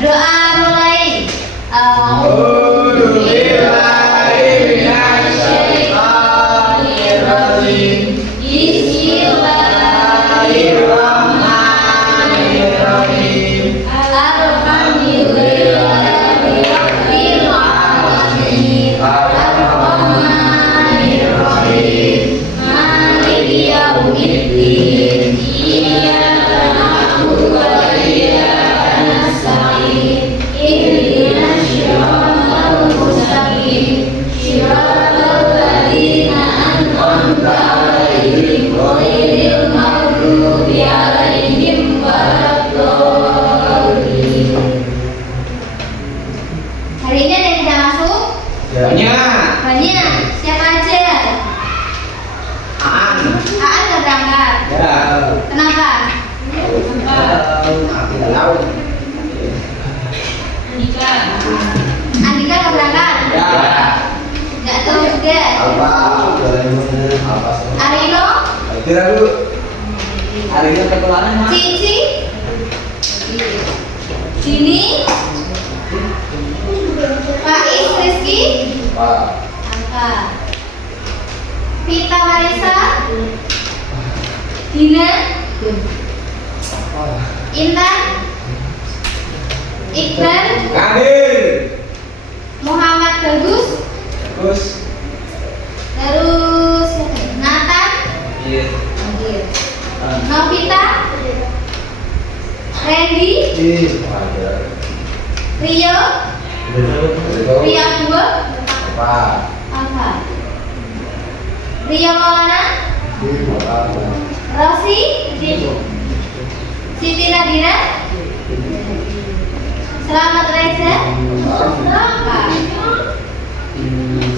Berdoa mulai. Bismillahirrahmanirrahim. Bismillahirrahmanirrahim. Alhamdulillahirabbil alamin. Arrahmanirrahim. Maliki yaumiddin. Iyyaka na'budu wa iyyaka nasta'in. Ihdinas siratal mustaqim. Siratal ladzina an'amta 'alaihim ghairil maghdubi 'alaihim waladdallin. Hari ini ada yang tidak masuk? Banyak. Banyak. Siapa aja? Aan. Aan nggak berangkat. Ya. Kenapa? Tidak tahu. Andika nggak berangkat? Ya. Nggak tahu juga. Apa? Arino? Kira dulu. Hari ini ketularan Mas. Cici? Dini? Faiz, Rizky? Pak. Angka. Vita Marisa? Dina? Intan? Iqbal? Kadir. Muhammad Bagus? Terus. Terus Nathan? Iya. Novita? Randy? Rio? Rio 2? Pak. Apa? Rio Maulana? Rosi? Siti Nadira? Selamat Reza? Apa?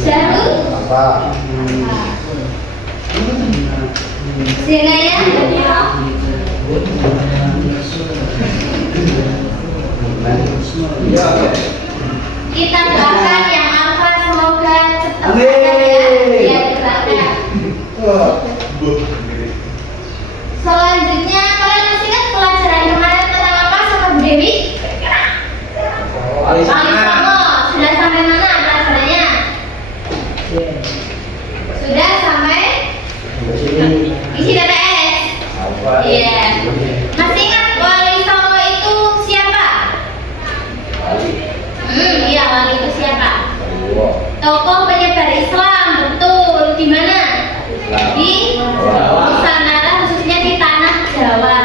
Syahrul? Apa? Apa? Zenaya? Iya. Kita doakan yang Alfa semoga cepat Amin. sadar ya. Biar berangkat. Selanjutnya kalian masih ingat pelajaran kemarin tentang apa sama Bu Dewi? Wali Wali Songo. Sudah sampai mana pelajarannya? Sudah sampai isi TPS. Iya. Masih ingat Wali Songo itu siapa? Iya, wali itu siapa? Tokoh penyebar Islam, betul. Di mana? Di Nusantara, khususnya di tanah Jawa.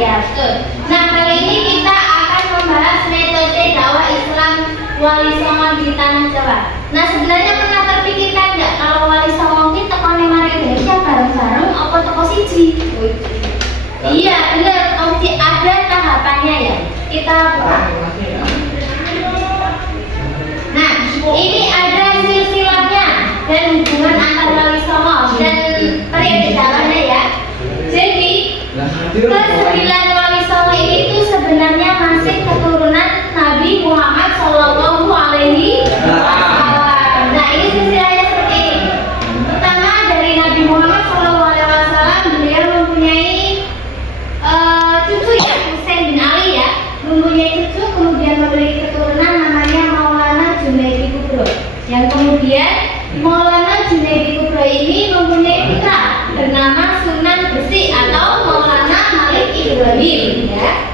Ya, betul. Nah, kali ini kita akan membahas metode dakwah Islam Wali Songo di tanah Jawa. Nah, sebenarnya pernah terpikirkan nggak kalau Wali Songo ini tokoh mari Indonesia bareng-bareng apa tokoh siji? Iya, benar. Ada tahapannya ya. Kita buka. Nah, ini ada silsilahnya dan hubungan antar Wali Songo dan periode dakwahnya ya. Jadi, ke-9 Wali Songo ini itu sebenarnya masih keturunan Nabi Muhammad Shallallahu Alaihi Wasallam. Nah, ini silsilahnya seperti ini. Pertama dari Nabi Muhammad Shallallahu Alaihi Wasallam, beliau mempunyai cucu ya, Husain bin Ali ya, mempunyai cucu, kemudian memiliki keturunan namanya Maulana Junaidi Kubro. Yang kemudian Maulana Junaidi Kubro ini mempunyai putra bernama Sunan Gresik atau Maulana Malik Ibrahim ya.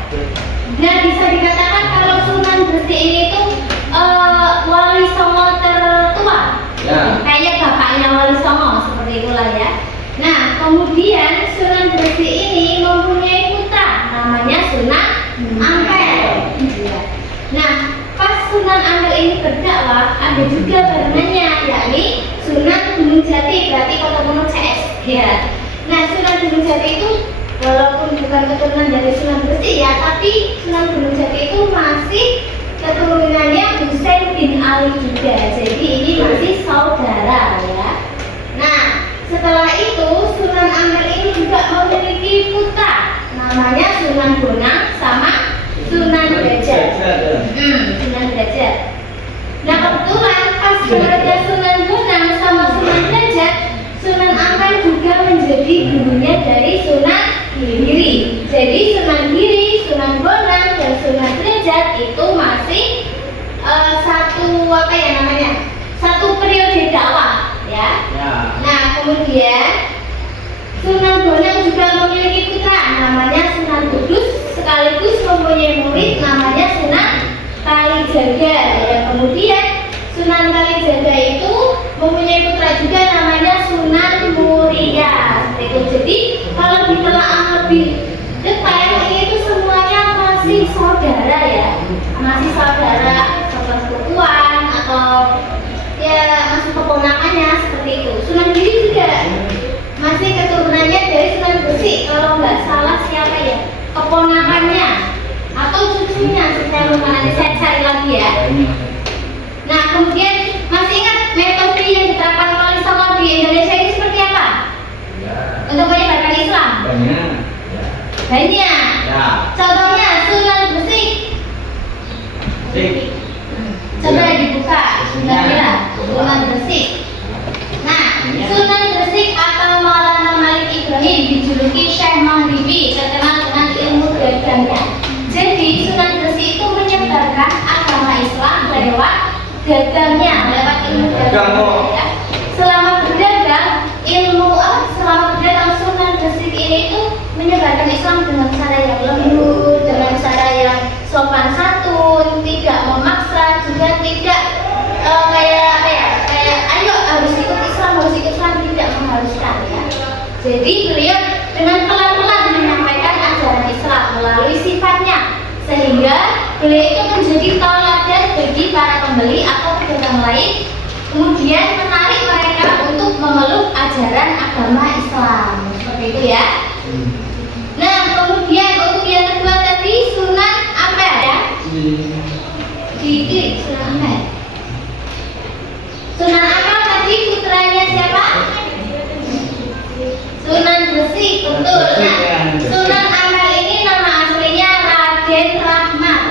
Nah, bisa dikatakan kalau Sunan Gresik ini itu Wali Songo tertua. Ya. Kayak bapaknya Wali Songo seperti itulah ya. Nah, kemudian Sunan Gresik ini mempunyai putra namanya Sunan Ampel. Nah, pas Sunan Ampel ini berdakwah, ada juga barengannya yakni Sunan Gunung Jati, berarti kota Gunung CS. Ya. Nah, Sunan Gunung Jati itu walaupun bukan keturunan dari Sunan Gresik ya, tapi Sunan Gunung Jati itu masih keturunannya Husain bin Ali juga. Jadi ini masih saudara ya. Nah, setelah itu Sunan Ampel ini juga memiliki putra namanya Sunan Bonang sama Sunan Derajat. Sunan Derajat. Nah, kebetulan pas keluarga Sunan Bonang sama Sunan Derajat, Sunan Ampel juga menjadi gurunya dari Sunan Giri. Jadi Sunan Giri, Sunan Bonang, dan Sunan Derajat Derajat itu masih satu apa ya namanya? Satu periode dakwah, ya. Ya. Nah, kemudian Sunan Bonang juga memiliki putra namanya Sunan Kudus, sekaligus mempunyai murid namanya Sunan Kalijaga. Dan kemudian Sunan Kalijaga itu mempunyai putra juga namanya Sunan Muria. Seperti itu. Jadi kalau ditelaah lebih detail ini itu semuanya masih saudara ya, masih saudara sepersepupuan atau ya masih keponakannya seperti itu. Sunan Giri juga masih keturunannya dari Sunan Gresik, kalau nggak salah siapa ya, keponakannya atau cucunya. Saya lupa, nanti saya cari lagi ya. Nah, kemudian masih ingat metode yang diterapkan oleh Songo di Indonesia ini seperti apa? Ya. Untuk menyebarkan Islam? Banyak. Ya. Banyak. Ya. Contohnya Sunan Gresik. Sik. Coba dibuka, kira-kira Sunan Gresik. Nah, Sunan Gresik atau Maulana Malik Ibrahim dijuluki Syekh Maghribi, terkenal dengan ilmu dagangnya. Jadi Sunan Gresik itu menyebarkan agama Islam lewat dagangnya, lewat ilmu dagangnya. Selama berdagang Sunan Gresik ini itu menyebarkan Islam dengan cara yang lembut, dengan cara yang sopan santun, tidak memaksa, juga tidak kayak apa ya, kayak ayo harus ikut Islam, tidak mengharuskan ya. Jadi beliau dengan pelan-pelan menyampaikan ajaran Islam melalui sifatnya, sehingga beliau itu menjadi teladan bagi para pembeli atau pedagang lain, kemudian menarik mereka untuk memeluk ajaran agama Islam. Seperti itu ya. Nah, kemudian untuk yang kedua tadi Sunan Ampel ya. Di Sunan Ampel. Sunan Ampel tadi putranya siapa? Sunan Gresik, betul. Nah, Sunan Ampel ini nama aslinya Raden Rahmat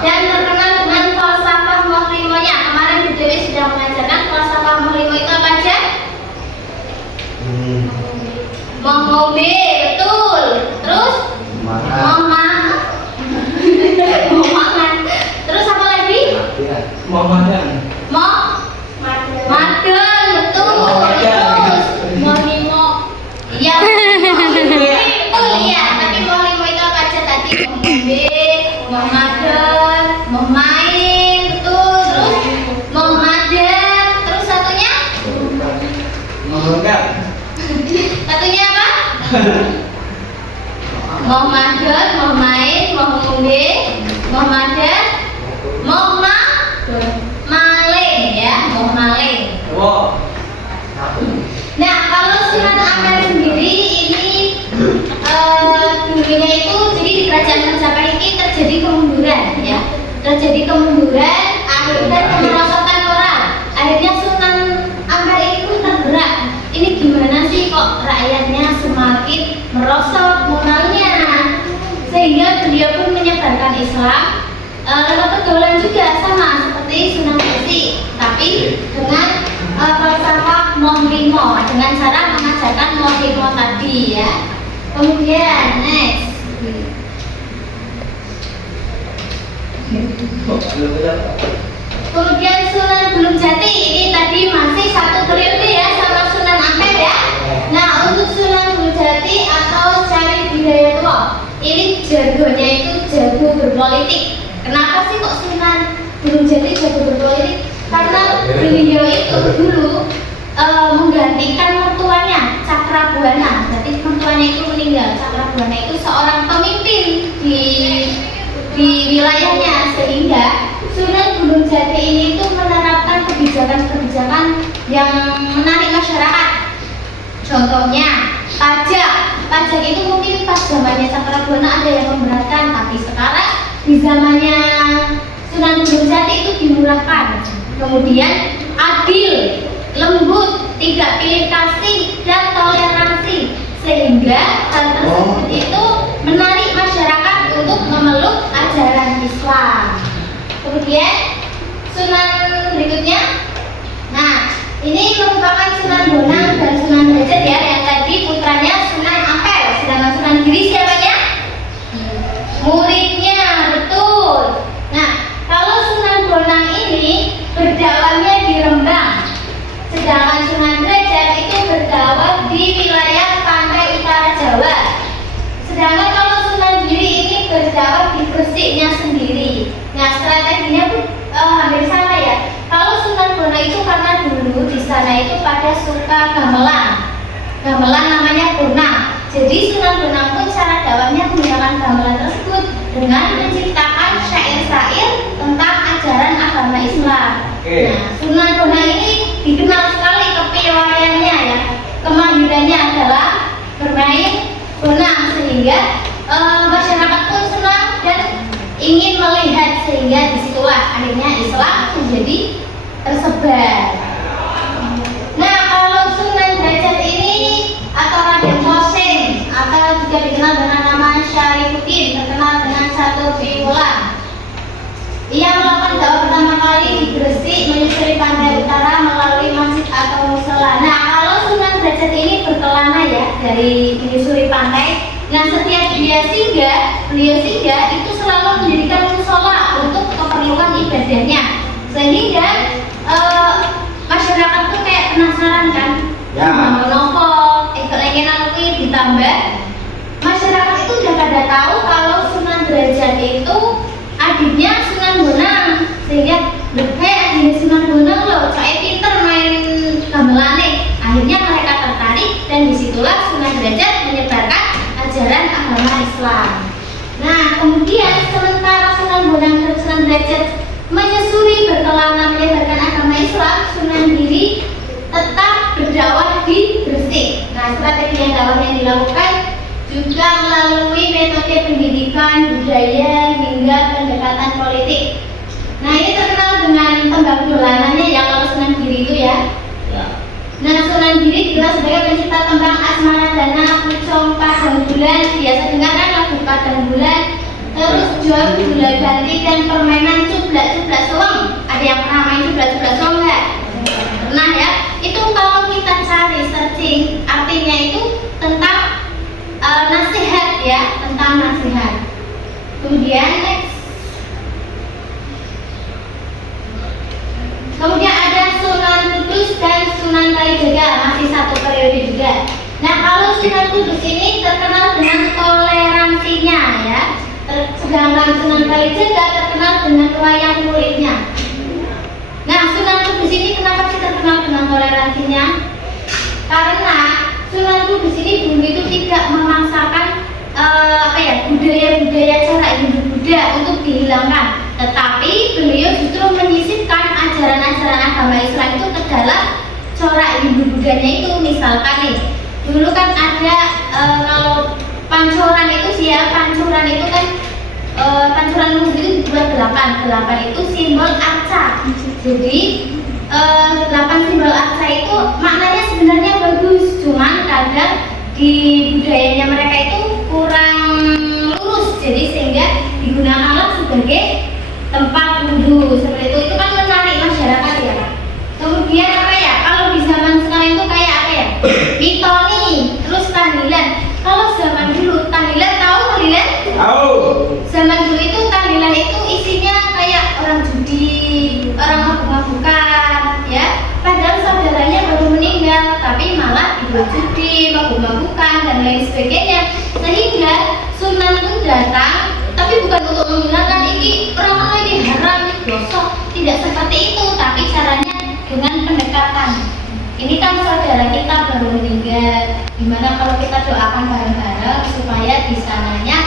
dan terkenal dengan falsafah Mohlimonya. Kemarin Bu Dewi sudah mengajarkan falsafah Mohlimo itu apa aja? Mohobe, betul. Terus? Momahan. Terus apa lagi? Momahan. Maden, betul. Terus Mohlimo. Iya. Betul ya. Tapi Mohlimo itu apa aja tadi? Mohobe, Momaden, Momain, betul. Terus Momaden. Terus satunya? Mohonkan. Satunya apa? Mau maden, mau main, mau ngombe, mau maden, mau maling ya, mau maling. Wow. Nah, kalau Sunan Ampel sendiri ini dulunya itu jadi di kerajaan Majapahit ini terjadi kemunduran ya, terjadi kemunduran, akhirnya kemerosotan moral. Akhirnya Sunan Ampel ini pun tergerak. Ini gimana sih kok rakyatnya semakin merosot moralnya, sehingga beliau pun menyebarkan Islam lewat pergaulan juga sama seperti Sunan Gresik, tapi dengan falsafah Mohlimo, dengan cara mengajarkan Mohlimo tadi ya. Kemudian next, kemudian Sunan Gunung Jati ini tadi masih satu periode ya sama Sunan Ampel ya. Nah, untuk Sunan Gunung Jati atau Syarif Hidayatullah, ini jagonya itu jago berpolitik. Kenapa sih kok Sunan Gunung Jati jago berpolitik? Karena beliau itu dulu menggantikan mertuanya Cakrabuana. Jadi mertuanya itu meninggal. Cakrabuana itu seorang pemimpin di wilayahnya, sehingga Sunan Gunung Jati ini itu menerapkan kebijakan-kebijakan yang menarik masyarakat. Contohnya pajak itu mungkin pas zamannya Cakrabuana ada yang memberatkan, tapi sekarang di zamannya Sunan Gunung Jati itu dimurahkan. Kemudian adil, lembut, tidak pilih kasih dan toleransi, sehingga hal tersebut itu menarik masyarakat untuk memeluk ajaran Islam. Kemudian Sunan berikutnya, nah ini merupakan Sunan Bonang dan Sunan Derajat ya, yang tadi putranya Sunan Ampel. Sedangkan Sunan Giri siapanya? Muridnya, betul. berdakwah di Gresik sendiri. Nah, strateginya pun hampir sama ya. Kalau Sunan Bonang itu karena dulu di sana itu pada suka gamelan namanya bonang. Jadi Sunan Bonang pun cara dakwahnya menggunakan gamelan tersebut dengan menciptakan syair-syair tentang ajaran agama Islam. Nah, Sunan Bonang ini dikenal sekali kepiawaiannya ya. Kemahirannya adalah bermain bonang sehingga masyarakat pun senang dan ingin melihat, sehingga disitulah akhirnya Islam menjadi tersebar. Nah, kalau Sunan Derajat ini atau Raden Kosim atau juga dikenal dengan nama Syarifuddin, terkenal dengan satu Piwulan. Ia melakukan dakwah pertama kali di Gresik menyusuri pantai utara melalui masjid atau musala. Nah, kalau Sunan Derajat ini berkelana ya dari menyusuri pantai. Nah, setiap beliau singgah itu selalu mendirikan musola untuk keperluan ibadahnya, sehingga masyarakat tuh kayak penasaran kan, nopo kelengenan kuwi ditambah masyarakat itu udah pada tahu kalau Sunan Derajat itu adiknya Sunan Bonang, sehingga kayak adiknya Sunan Bonang loh, saya pinter main gamelane. Akhirnya mereka tertarik dan disitulah Sunan Derajat menyebarkan ajaran agama Islam. Nah, kemudian sementara Sunan Bonang dan Sunan Derajat menyusuri berkelana menyebarkan agama Islam, Sunan Giri tetap berdakwah di Gresik. Nah, strategi yang dakwah yang dilakukan juga melalui metode pendidikan, budaya, hingga pendekatan politik. Nah, ini terkenal dengan tembang dolanannya ya kalau Sunan Giri itu ya. Nah, Sunan Giri dikenal sebagai pencipta tembang Asmara Dana, Pucung, Padang Bulan, biasa dengar kan lagu Padang Bulan, terus Jor, Gula Ganti, dan permainan Cublak-Cublak Selong. Ada yang pernah main Cublak-Cublak Selong nggak? Nah ya, itu kalau kita cari searching, artinya itu tentang nasihat ya, tentang nasihat. Kemudian next. Kemudian ada Sunan Kudus dan Sunan Kalijaga, masih satu periode juga. Nah, kalau Sunan Kudus ini terkenal dengan toleransinya ya, sedangkan Sunan Kalijaga terkenal dengan wayang kulitnya. Nah, Sunan Kudus ini kenapa sih terkenal dengan toleransinya? Karena Sunan Kudus ini dulu itu tidak memaksakan budaya-budaya cara hidup Buddha untuk dihilangkan, tetapi beliau justru menyisipkan ajaran-ajaran agama Islam itu ke dalam corak hidup Buddhanya itu. Misalkan nih, dulu kan ada kalau pancoran itu sih ya, pancoran itu kan pancoran musik itu dibuat 8 itu simbol arca. Jadi 8 simbol arca itu maknanya sebenarnya bagus, cuman kadang di budayanya mereka itu kurang lurus, jadi sehingga digunakanlah sebagai tempat wudhu seperti itu. Itu kan menarik masyarakat ya. Kemudian apa ya, kalau di zaman sekarang itu kayak apa ya, mitoni, terus tahlilan. Kalau zaman dulu tahlilan, tahu tahlilan? Tahu. Zaman dulu itu tahlilan itu isinya kayak orang judi, orang mabuk-mabukan ya, padahal saudaranya baru meninggal tapi malah dibuat judi, mabuk-mabukan dan lain sebagainya, sehingga Sunan pun datang tapi bukan untuk menghilangkan ini orang ini haram, ini dosa, tidak seperti itu, tapi caranya dengan pendekatan. Ini kan saudara kita baru meninggal, gimana kalau kita doakan bareng-bareng supaya di sananya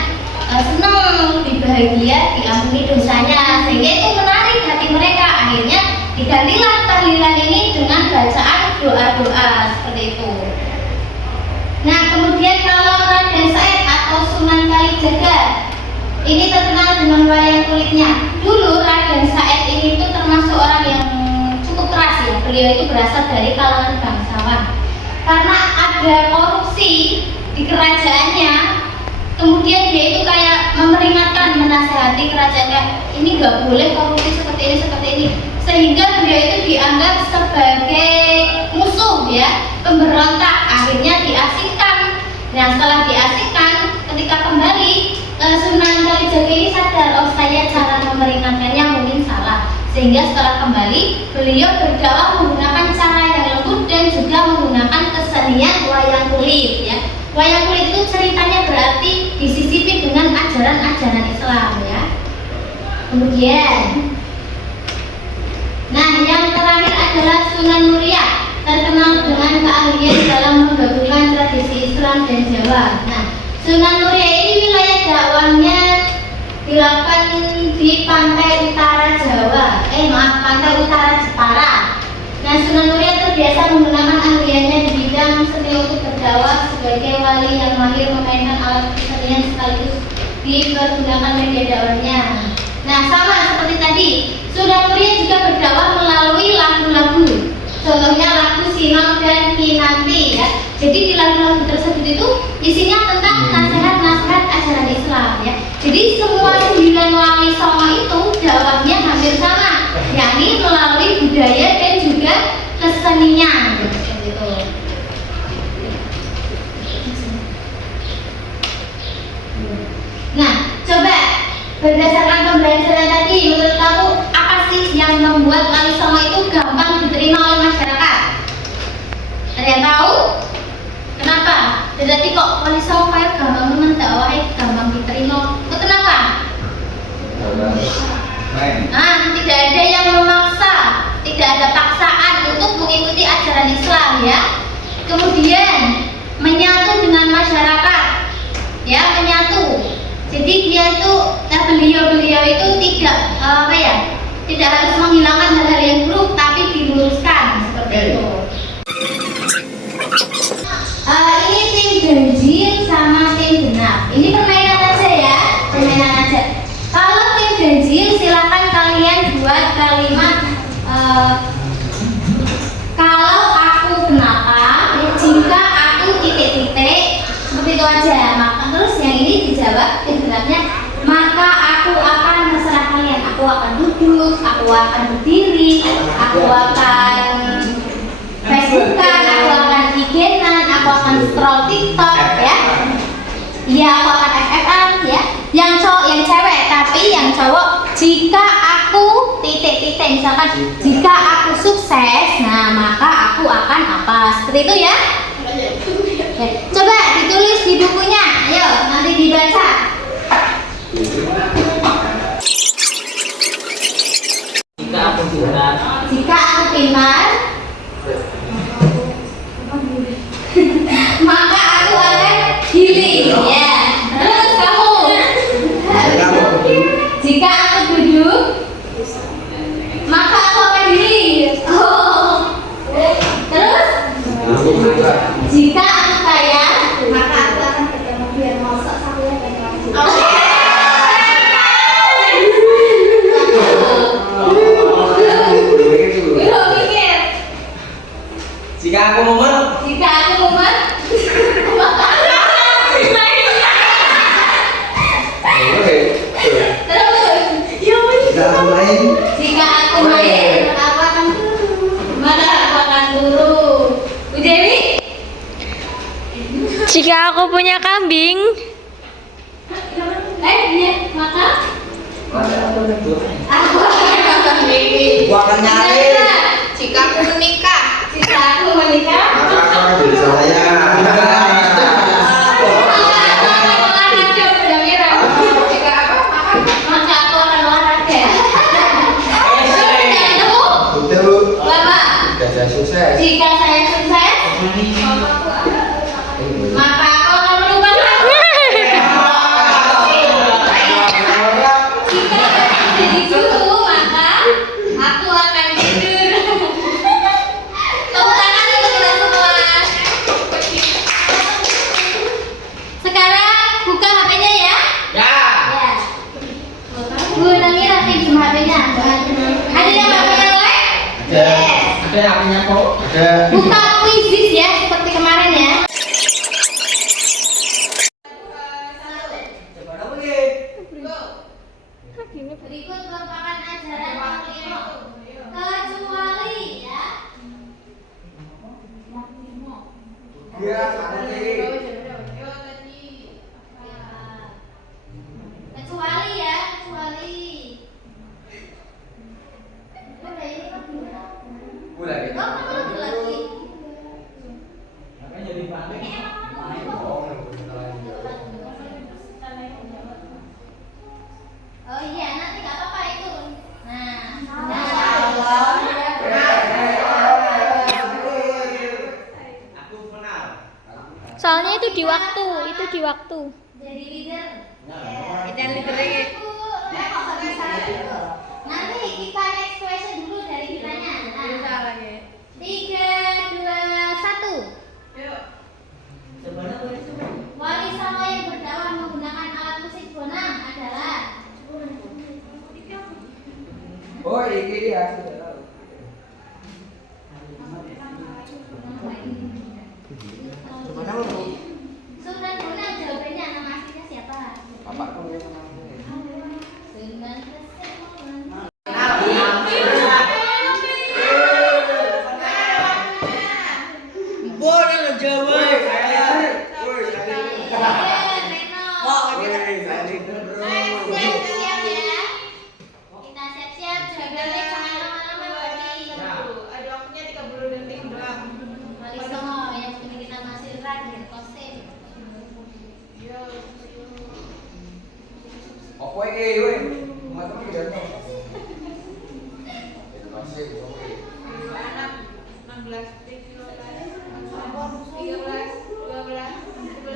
senang, lebih bahagia, diampuni dosanya, sehingga itu menarik hati mereka. Akhirnya digantilah tahlilan ini dengan bacaan doa-doa seperti itu. Nah, kemudian kalau Raden Said atau Sunan Kalijaga ini terkenal dengan wayang kulitnya. Dulu Raden Said ini itu termasuk orang yang cukup keras ya. Beliau itu berasal dari kalangan bangsawan. Karena ada korupsi di kerajaannya, kemudian dia itu kayak memeringatkan, menasihati kerajaan kayak ini nggak boleh korupsi seperti ini, sehingga beliau itu dianggap sebagai musuh ya, pemberontak. Akhirnya diasingkan. Nah, setelah diasingkan, ketika kembali Sunan Kalijaga ini sadar, oh saya cara memperingatkannya mungkin salah, sehingga setelah kembali beliau berdakwah menggunakan cara yang lembut dan juga menggunakan kesenian wayang kulit ya. Wayang kulit itu ceritanya berarti disisipi dengan ajaran ajaran Islam ya. Kemudian, nah yang terakhir adalah Sunan Muria, terkenal dengan keahlian dalam menggabungkan tradisi Islam dan Jawa. Nah, Sunan Muria ini wilayah dakwahnya dilakukan di pantai utara Jawa, pantai utara Jepara. Nah, Sunan Muria terbiasa menggunakan ahliannya di bidang seni untuk berdakwah sebagai wali yang mahir memainkan alat kesenian sekaligus dipergunakan media dakwahnya. Nah, sama seperti tadi, Sunan Muria juga berdakwah melalui lagu-lagu. Contohnya lagu Sinong dan Kinanti ya. Jadi di lagu-lagu tersebut itu isinya tentang nasihat-nasihat ajaran Islam ya. Jadi semua 9 wali songo itu dakwahnya hampir sama, yakni melalui budaya dan juga kesenian gitu. Nah, coba berdasarkan pembelajaran tadi, menurut kamu apa sih yang membuat wali songo itu gampang diterima oleh masyarakat? Ada yang tahu? Kenapa? Jadi kok wali songo kayak gampang mendakwah, gampang diterima? Itu kenapa? Tidak ada yang memaksa, tidak ada paksaan untuk mengikuti ajaran Islam ya. Kemudian menyatu dengan masyarakat, ya menyatu. Jadi dia itu, beliau itu tidak tidak harus menghilangkan hal-hal yang buruk, tapi diluruskan seperti itu. Ini tim ganjil sama tim genap. Ini permainan aja ya, permainan aja. Kalau tim ganjil silakan kalian buat kalimat kalau aku kenapa, jika aku titik-titik, seperti itu aja. Maka terus yang ini dijawab tim genapnya, maka aku akan terserah kalian. Aku akan duduk, aku akan berdiri, aku akan Facebookan, aku akan IG-an, aku akan scroll TikTok ya. Iya, aku akan FFM ya. Yang cowok, yang cewek, tapi yang cowok jika aku titik-titik, misalkan jika aku sukses, nah maka aku akan apa? Seperti itu ya. Oke, coba ditulis di bukunya. Ayo, nanti dibaca. Jika aku pintar, maka aku akan healing ya. Terus kamu, jika aku duduk, maka aku akan healing. Oh. Terus jika aku kaya, maka aku akan ketemu biar masak sampai dan kamu. Jika aku mumet, maka terus jika aku main, aku akan turun. Mana aku akan turun? Bu Dewi? Jika aku punya kambing, Iya, maka aku akan gua akan nyari. Jika aku menikah, Maka aku akan jadi saya. maka aku akan olahraga. Betul. Lama. Gajah sukses. Jika saya sukses, maka aku akan merubah jika jadi guru, maka aku akan tidur. Tepuk tangan untuk kita semua. Sekarang buka HP-nya ya. ya. Ya. Bu Namira pinjam HP-nya. Ada yang HP-nya lain? Ada. Ada yang punya kok? Ada. Buka kuisis ya, seperti kemarin ya. Berikut merupakan ajaran Paulino, kecuali ya. Iya, seperti. Kecuali ya, kecuali. Udah ini kan dua. Udah gitu. Oh, kamu lagi. di waktu, itu di waktu. Jadi leader. Kita leadernya. Nanti kita next question dulu dari kitanya. Bisa Nah, lagi. 3, 2, 1. Yuk. Wali songo yang berdakwah menggunakan alat musik bonang adalah Oh, ini dia sudah tahu. Mana lu? Sunan Bonang. Jawabannya nama aslinya siapa? Bapakku yang kenal. Sunan Kesemuan. Boleh lo Jawa. Siap-siap ya. Kita siap-siap. Jawabannya jangan lama-lama berarti. Ada waktunya 30 detik doang. Wali songo yang memiliki nama asli Raden Kosim. Apa ini, weh? Mata mati dah. Masih, oke. 16, 13, 12, 11,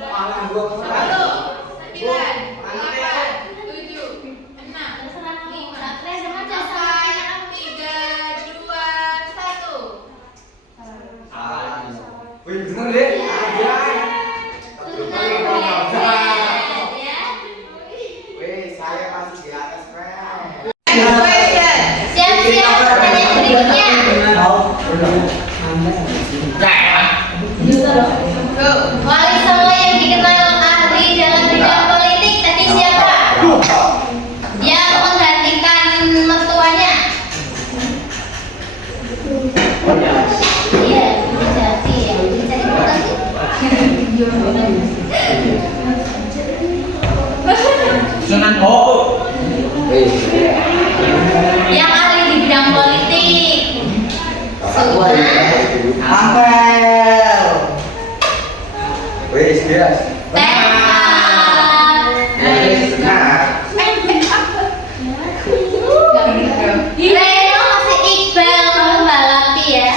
Malah gua 9, 8, 7, 6, Terserah kamu. 5, Random aja 4, sama. 3, 2, 1. Wih, bener deh. Sunan Bonang ya. Wih, saya masih di atas, friend. Siap-siap pertanyaan berikutnya. Wali songo yang dikenal ahli dalam bidang politik tadi siapa? Yang menggantikan mertuanya. Iya, jadi ya. Cari Sunan Boku. yang ahli di bidang politik. Sunan Ampel. Wih, serius. Tepat. Reno masih Iqbal membalap ya.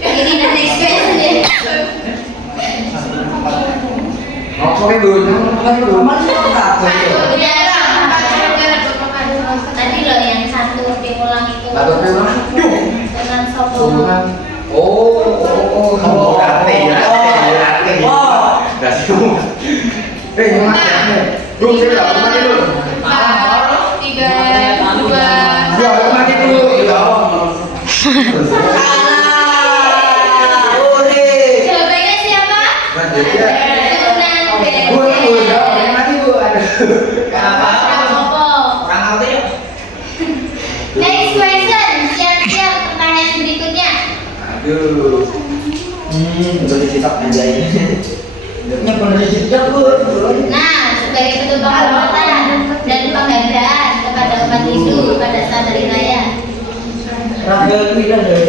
Ini the next question ya. Tadi loh yang satu diulang itu. Sunan Sopo. Belum saya udah mati dulu. 4, 3, 2, Ya, mati dulu. Ya. Jawabannya siapa? Lanjut ya. Sunan Bu, Bonang. mati bu. Sunan Sopo. Orang ngerti ya? Next question. Siap-siap pertanyaan berikutnya. Aduh. Udah disikap aja ini. Nya bener disikap bu. Nah, sebagai bentuk penghormatan dan penghargaan kepada umat Hindu pada saat hari raya. Raga kita deh.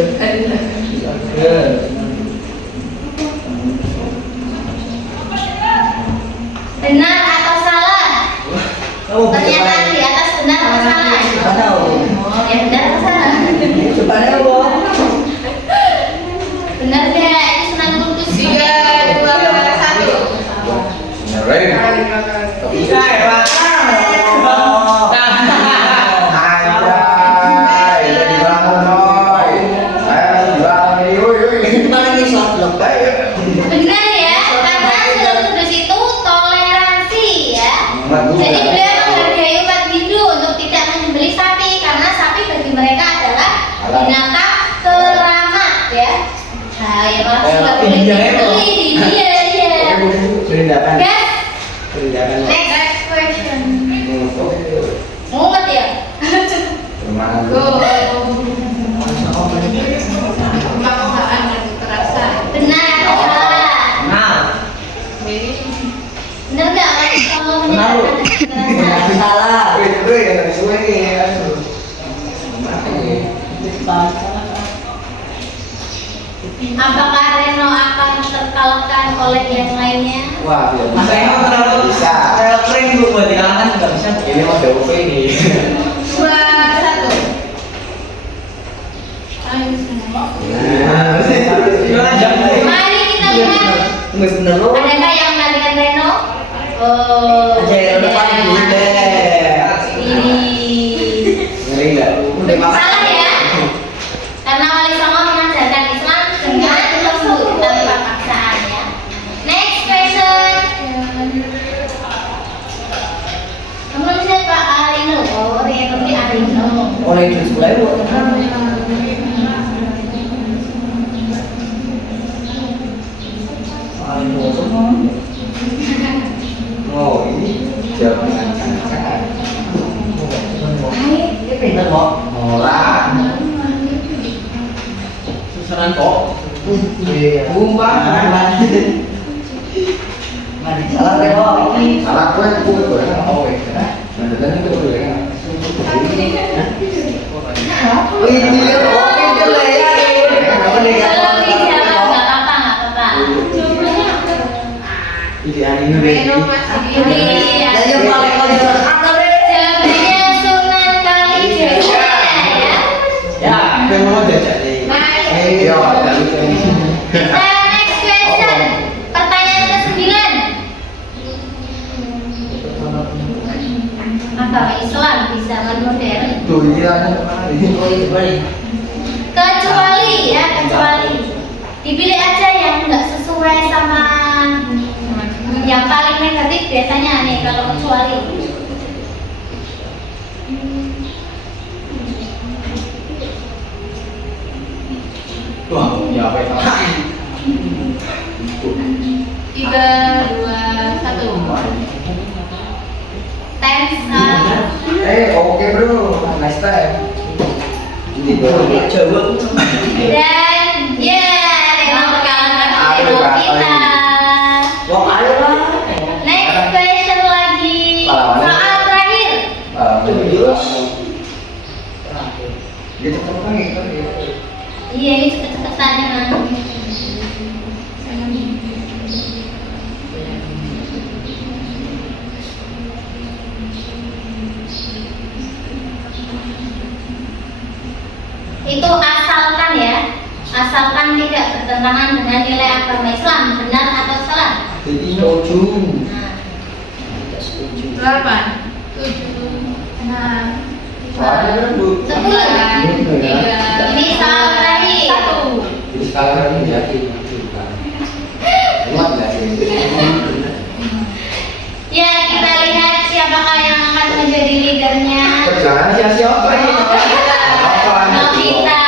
Benar atau salah? Pernyataan di atas benar atau salah? Ya benar atau salah? Benar deh, itu Sunan Kudus. 3, 2, 1. Lain. Bisa ya, Pak? Anjay, jadi bangun boy. Saya jual ini, woi. Benar ya, karena Sunan Kudus itu toleransi ya. Jadi beliau menghargai umat Hindu untuk tidak menyembelih sapi karena sapi bagi mereka adalah binatang keramat ya. Nah, ya malah nggak boleh disembelih di dia ya. Perindakan. Gas, Perindakan. next question. Mumet ya? Kemana? Pemaksaan dan kekerasan. Benar atau salah? Nah, Benar nggak kalau Benar, Bu. menyatakan kekerasan? Salah. Wih, yang sesuai nih. Apakah Reno akan terkalahkan oleh yang lainnya? Wah, Mas Reno terlalu bisa. terlalu kering bu buat dikalahkan nggak bisa. Ini mau DOP ini. 2, 1. Ayo semua. Gimana jam? Mari Wes bener lo. Adakah yang mengalihkan Reno? Oh. Aja udah paling dulu deh. Ih. Ngeri enggak? Udah makan. Salah ya. Karena Wali Songo mengajarkan Islam dengan lembut tanpa paksaan ya. Next question. Kamu siapa? Arino. Oh, Reno ini Arino. Oleh itu sekolah bu. Oh ini jawab dengan sangat. Ini pinter kok. Ora. Susunan kok. Bumbang. Mari salah deh kok. Salah gue kan oh ya. Dan itu gue kan. Wih, dia oke jelek ya. Kalau dijawab nggak apa-apa, nggak apa-apa. Ini hari ini. Reno masih di Ini Dan yang paling kau jawabannya Sunan Kalijaga ya. Ya, kita mau jajak nih. Iya, Kita next question. Pertanyaan ke-9. Agama Islam di zaman modern. Tuh iya. Kecuali ya, kecuali dipilih aja yang nggak sesuai sama yang paling negatif biasanya nih kalau kecuali. Wah, ya apa itu? 3, 2, 1. Thanks. Oke bro, nice time. Ini baru coba. Dan ya, Reno mengalahkan Reno kita. Wah, ayo lah. Next question lagi. Soal terakhir. Gitu kan gitu. Iya, ini cepet-cepet tanya nanti. Itu asalkan ya, asalkan tidak bertentangan dengan nilai agama Islam, benar atau salah? Jadi ujung. Nah, 8, 7, 6, Soalnya kan bu. 10. Ini soal terakhir. 1. Jadi sekarang ini jadi. Muat nggak sih? Ya, kita lihat siapakah yang akan menjadi leadernya. Jangan siapa ini. Novita.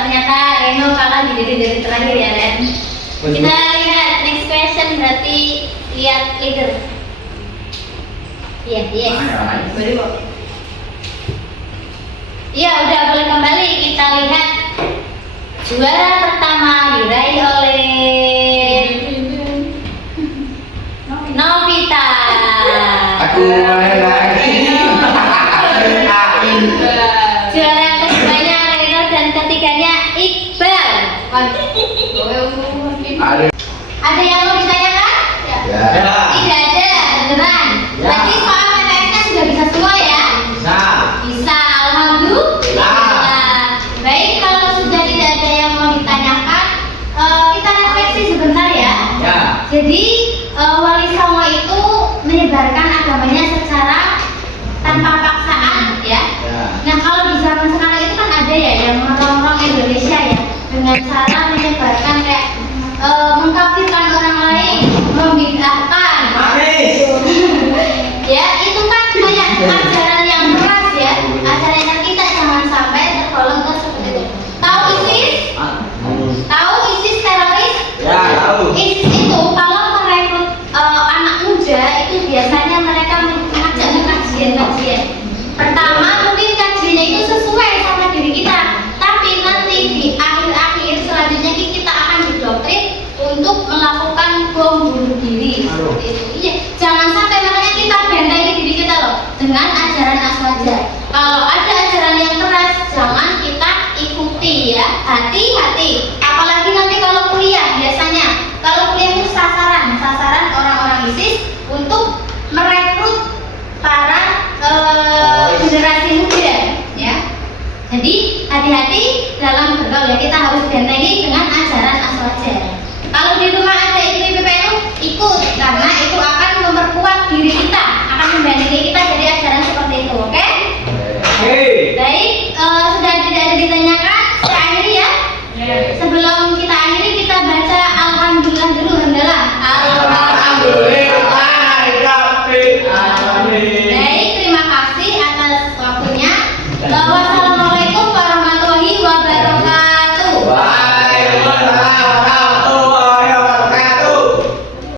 Ternyata Reno kalah di dari terakhir ya, Ren. Kita lihat next question, berarti lihat leader. Iya, yes. Iya, udah boleh kembali. Kita lihat juara pertama diraih oleh Novita. Aku main lagi. Juara yang keduanya Reno dan ketiganya Iqbal. Ada yang mau ditanyakan? Ya. Tidak ada, beneran. Ya. Berarti soal PTS-nya sudah bisa semua ya? Nah. Bisa, alhamdulillah. Baik, kalau sudah tidak ada yang mau ditanyakan, kita refleksi sebentar ya. Ya. Jadi Wali Songo itu menyebarkan agamanya secara tanpa paksaan ya. Ya. Nah, kalau di zaman sekarang itu kan ada ya yang orang-orang Indonesia ya dengan cara menyebarkan kayak mengkafirkan orang lain, membid'ahkan. Ya, itu kan banyak ajaran yang keras ya. Ajaran yang kita jangan sampai tergolong ke seperti itu. Tahu ISIS? Tahu ISIS teroris? Ya, tahu. ISIS itu kalau merekrut anak muda itu biasanya mereka mengajak kajian-kajian. Pertama mungkin kajiannya itu sesuai sama diri kita, tapi nanti di akhir-akhir selanjutnya kita akan didoktrin untuk melakukan bom bunuh diri seperti itu. Iya, jangan sampai makanya kita bentengi diri kita loh dengan ajaran aswaja. Kalau ada ajaran yang keras, jangan kita ikuti ya. Hati-hati. Apalagi nanti kalau kuliah biasanya, kalau kuliah itu sasaran orang-orang ISIS untuk